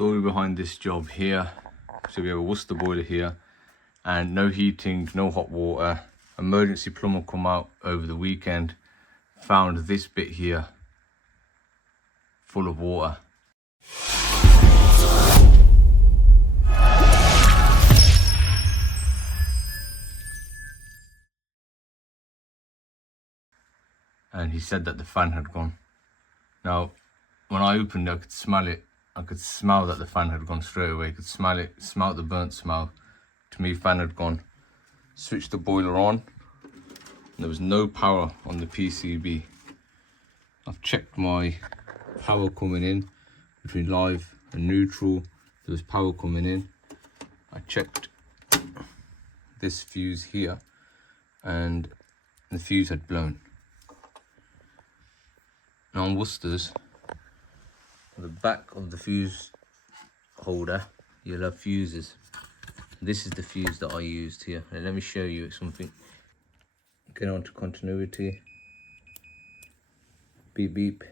story behind this job here. So we have a Worcester boiler here and no heating, no hot water. Emergency plumber come out over the weekend, found this bit here full of water. And he said that the fan had gone. Now, when I opened it, I could smell it. I could smell that the fan had gone straight away. I could smell it, smell the burnt smell. To me, fan had gone. Switched the boiler on. There was no power on the PCB. I've checked my power coming in between live and neutral. There was power coming in. I checked this fuse here and the fuse had blown. Now on Worcester's, on the back of the fuse holder, you'll have fuses. This is the fuse that I used here. And let me show you something. Get on to continuity. Beep beep.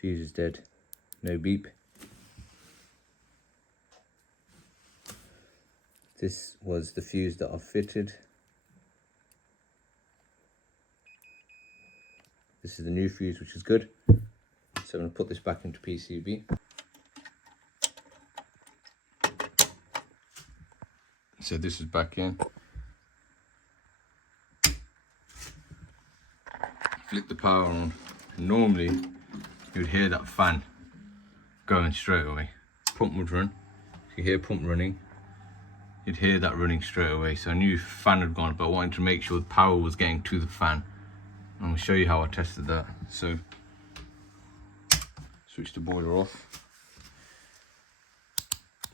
Fuse is dead. No beep. This was the fuse that I fitted. This is the new fuse, which is good. So I'm going to put this back into PCB. So this is back in. Flick the power on. Normally, you'd hear that fan going straight away. Pump would run. If you hear pump running, you'd hear that running straight away. So I knew fan had gone, but I wanted to make sure the power was getting to the fan. I'm going to show you how I tested that. So, switch the boiler off.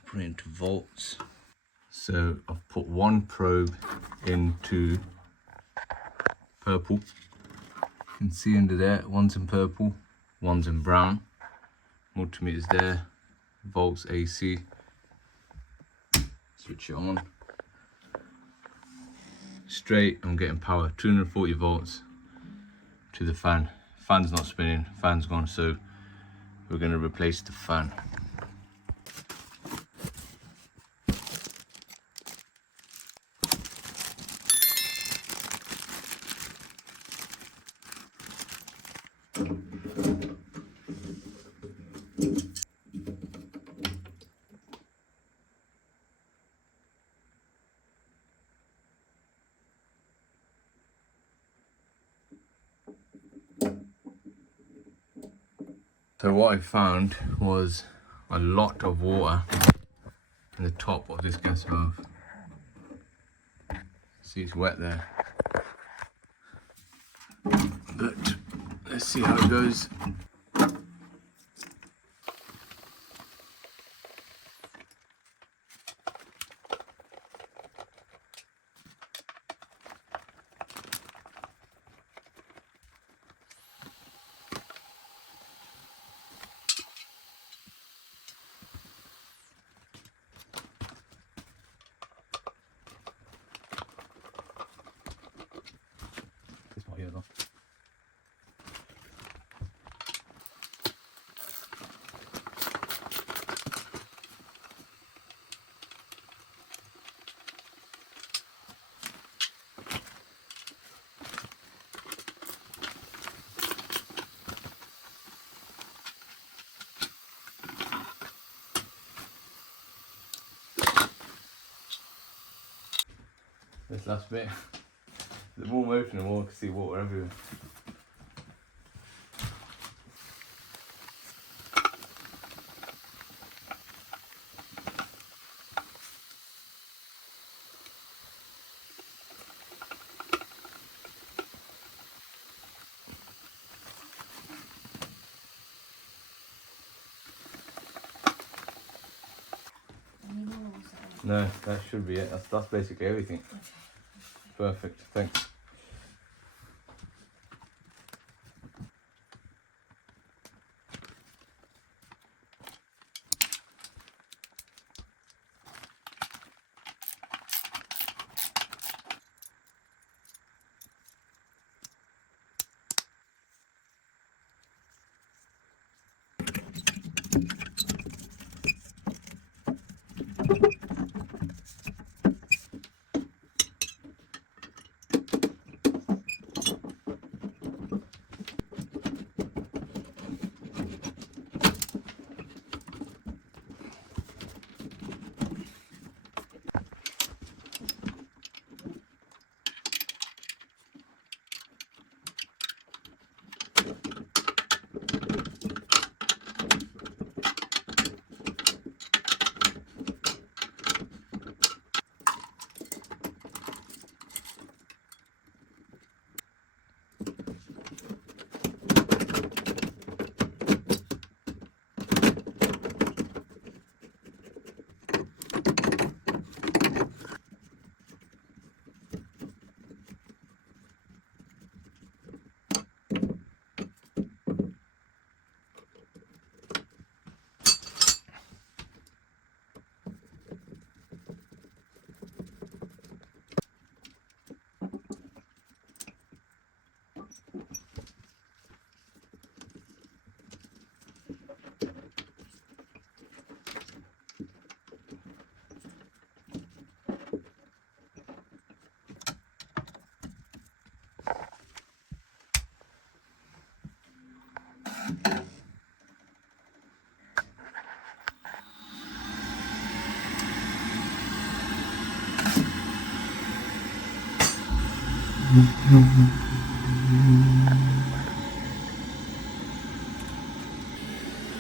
Put it into volts. So I've put one probe into purple. You can see under there, one's in purple, one's in brown. Multimeter's there, volts AC. Switch it on. Straight, I'm getting power, 240 volts to the fan. Fan's not spinning, fan's gone, so we're going to replace the fan. So what I found was a lot of water in the top of this gas valve. See, it's wet there. But let's see how it goes. Here though. This last bit. The more I'm opening, the more I can see water everywhere. No, that should be it. That's basically everything. Perfect, thanks.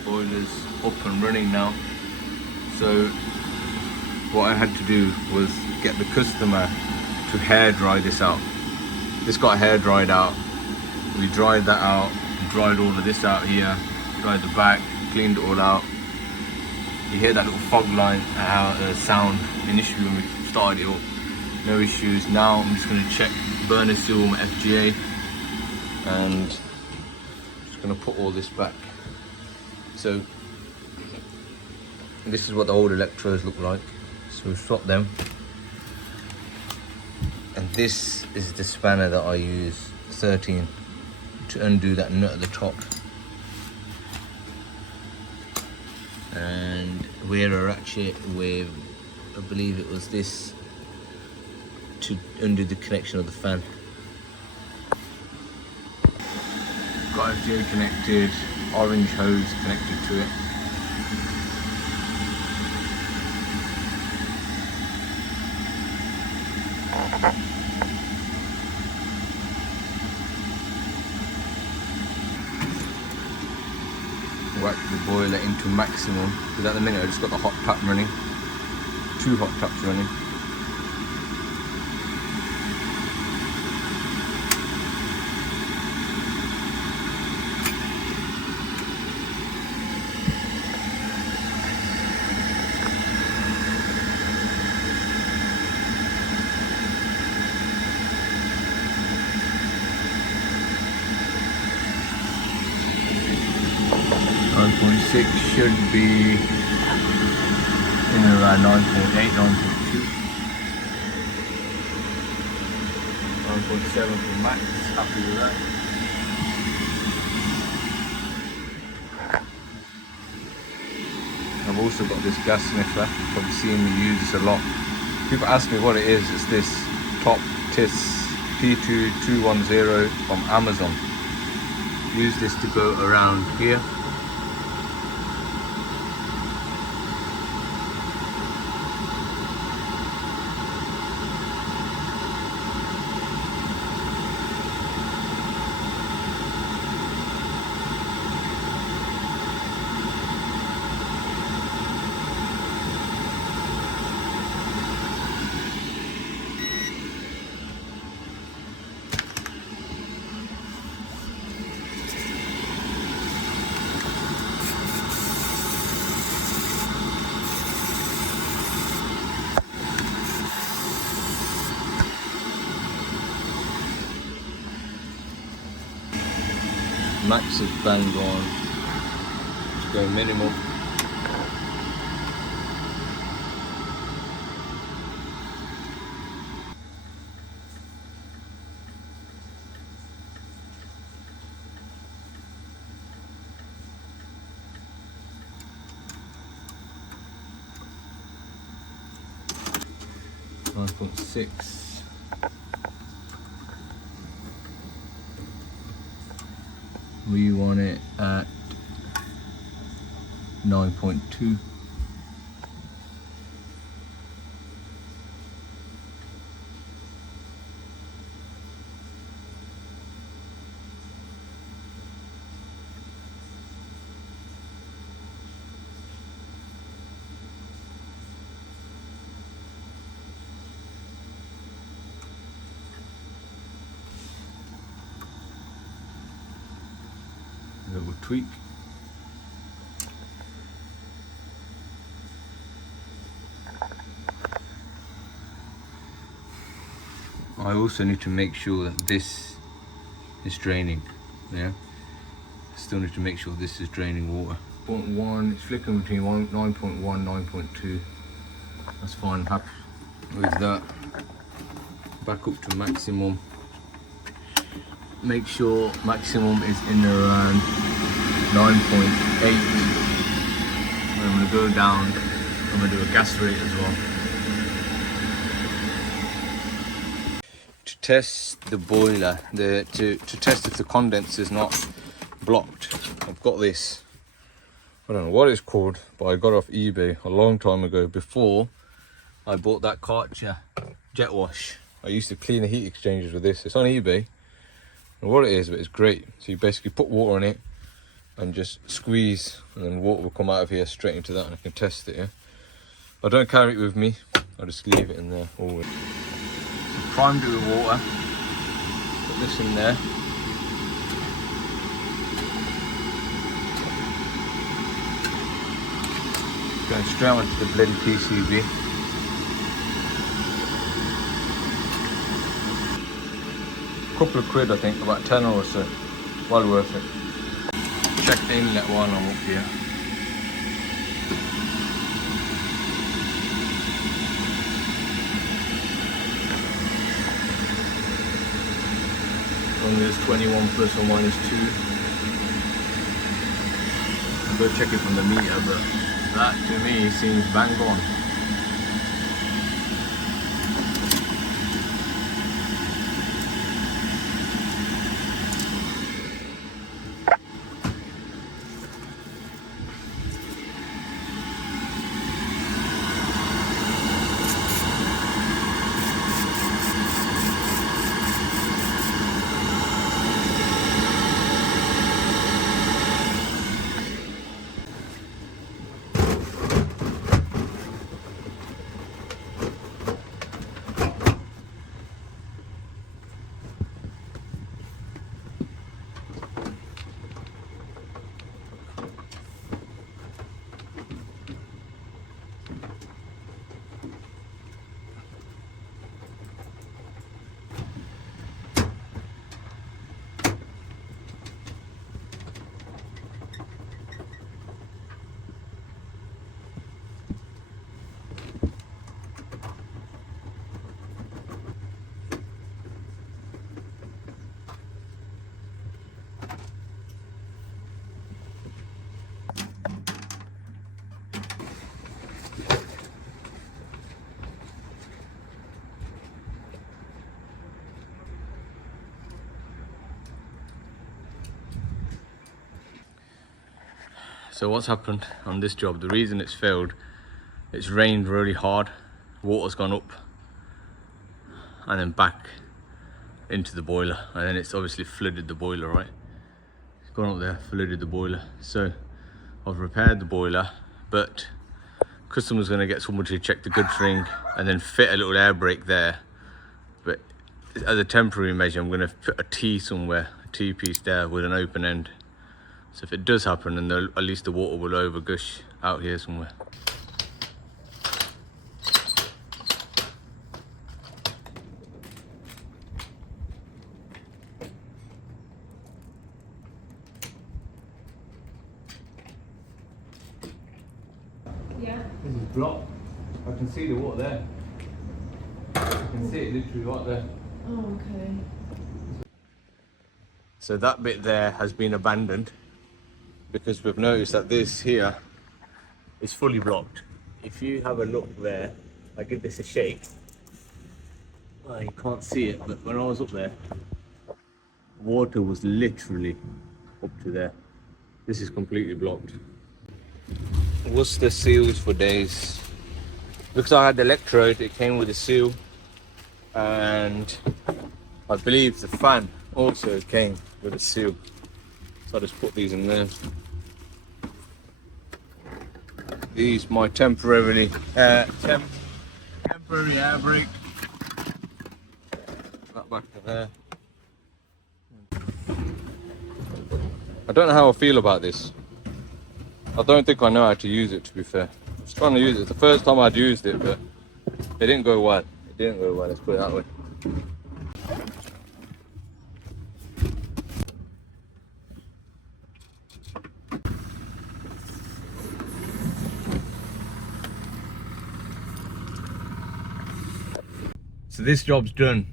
Boiler's up and running now. So what I had to do was get the customer to hair dry this out. This got hair dried out. We dried that out, dried all of this out here, dried the back, cleaned it all out. You hear that little fog line sound initially when we started it up. No issues. Now I'm just going to check burner seal, my FGA, and just going to put all this back. So this is what the old electrodes look like. So we've swapped them. And this is the spanner that I use, 13, to undo that nut at the top. And we're a ratchet with, I believe it was this, to undo the connection of the fan. Got FGA connected, orange hose connected to it. Whack the boiler into maximum, because at the minute I just got the hot tap running, 2 hot taps running. Should be in around 9.8, 9.2, 9.7 for max. Happy with that. I've also got this gas sniffer. You've probably seen me use this a lot. People ask me what it is. It's this Top TIS P2210 from Amazon. Use this to go around here. Max is banged on. Just go minimum. .6. We want it at 9.2. Little tweak. I also need to make sure that this is draining. Yeah, still need to make sure this is draining water. 0.1, it's flickering between 9.1, 9.2. That's fine. Happy with that. Back up to maximum. Make sure maximum is in around 9.8. I'm going to go down. I'm going to do a gas rate as well. To test the boiler, to test if the condenser is not blocked. I've got this, I don't know what it's called, but I got it off eBay a long time ago before I bought that Karcher jet wash. I used to clean the heat exchangers with this. It's on eBay. And what it is, but it's great. So you basically put water in it and just squeeze, and then water will come out of here straight into that, and I can test it. Yeah, I don't carry it with me. I just leave it in there always. So primed it with water. Put this in there. Going straight onto the bloody PCB. Couple of quid, I think, about 10 or so. Well worth it. Check the inlet while I'm up here. Only there's 21 plus or minus 2. I'll go check it from the meter, but that to me seems bang on. So what's happened on this job, the reason it's failed, it's rained really hard, water's gone up and then back into the boiler, and then it's obviously flooded the boiler, right? It's gone up there, flooded the boiler. So I've repaired the boiler, but customer's gonna get someone to check the guttering and then fit a little air brake there. But as a temporary measure, I'm gonna put a T somewhere, a T piece there with an open end. So if it does happen, then at least the water will over gush out here somewhere. Yeah. This is blocked. I can see the water there. I can see it literally right there. Oh, okay. So that bit there has been abandoned, because we've noticed that this here is fully blocked. If you have a look there, I give this a shake. Oh, you can't see it, but when I was up there, water was literally up to there. This is completely blocked. Worcester seals for days. Because I had the electrode, it came with a seal, and I believe the fan also came with a seal. So I just put these in there. These my temporary air brake. That back to there. I don't know how I feel about this. I don't think I know how to use it, to be fair. I was trying to use it. It's the first time I'd used it, but it didn't go well. It didn't go well, let's put it that way. So this job's done.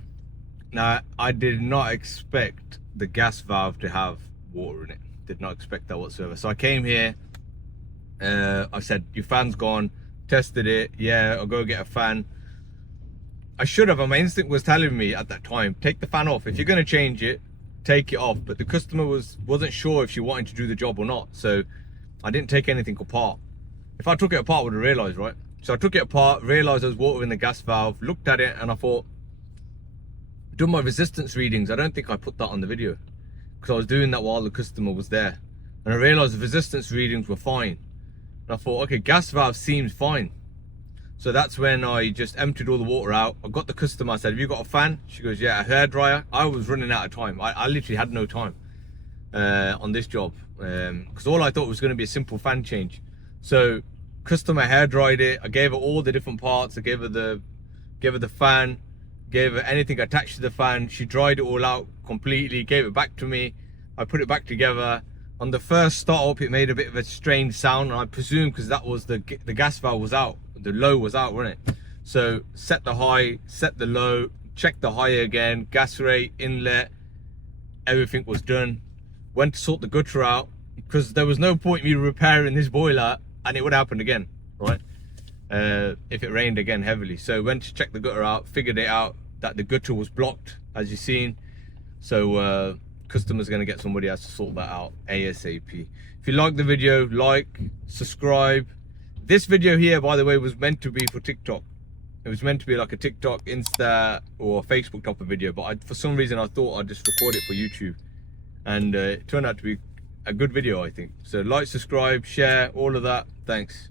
Now, I did not expect the gas valve to have water in it. Did not expect that whatsoever. So I came here, I said, your fan's gone, tested it, yeah, I'll go get a fan. I should have, and my instinct was telling me at that time, take the fan off. If you're gonna change it, take it off, but the customer wasn't sure if she wanted to do the job or not, so I didn't take anything apart. If I took it apart, I would have realized, right? So I took it apart, realized there was water in the gas valve, looked at it, and I thought, done my resistance readings. I don't think I put that on the video because I was doing that while the customer was there, and I realized the resistance readings were fine. And I thought, okay, gas valve seems fine. So that's when I just emptied all the water out. I got the customer, I said, have you got a fan? She goes, yeah, a hairdryer. I was running out of time. I literally had no time on this job because all I thought was going to be a simple fan change. So customer hair dried it. I gave her all the different parts. I gave her the fan, gave her anything attached to the fan. She dried it all out completely, gave it back to me. I put it back together. On the first start up, it made a bit of a strange sound, and I presume because that was the gas valve was out. The low was out, wasn't it? So set the high, set the low, check the high again, gas rate, inlet, everything was done. Went to sort the gutter out because there was no point me repairing this boiler and it would happen again, right? If it rained again heavily. So went to check the gutter out, figured it out that the gutter was blocked, as you've seen. So customer's gonna get somebody else to sort that out ASAP. If you like the video, like, subscribe. This video here, by the way, was meant to be for TikTok. It was meant to be like a TikTok, Insta, or Facebook type of video, but for some reason I thought I'd just record it for YouTube, and it turned out to be a good video, I think. So like, subscribe, share, all of that. Thanks.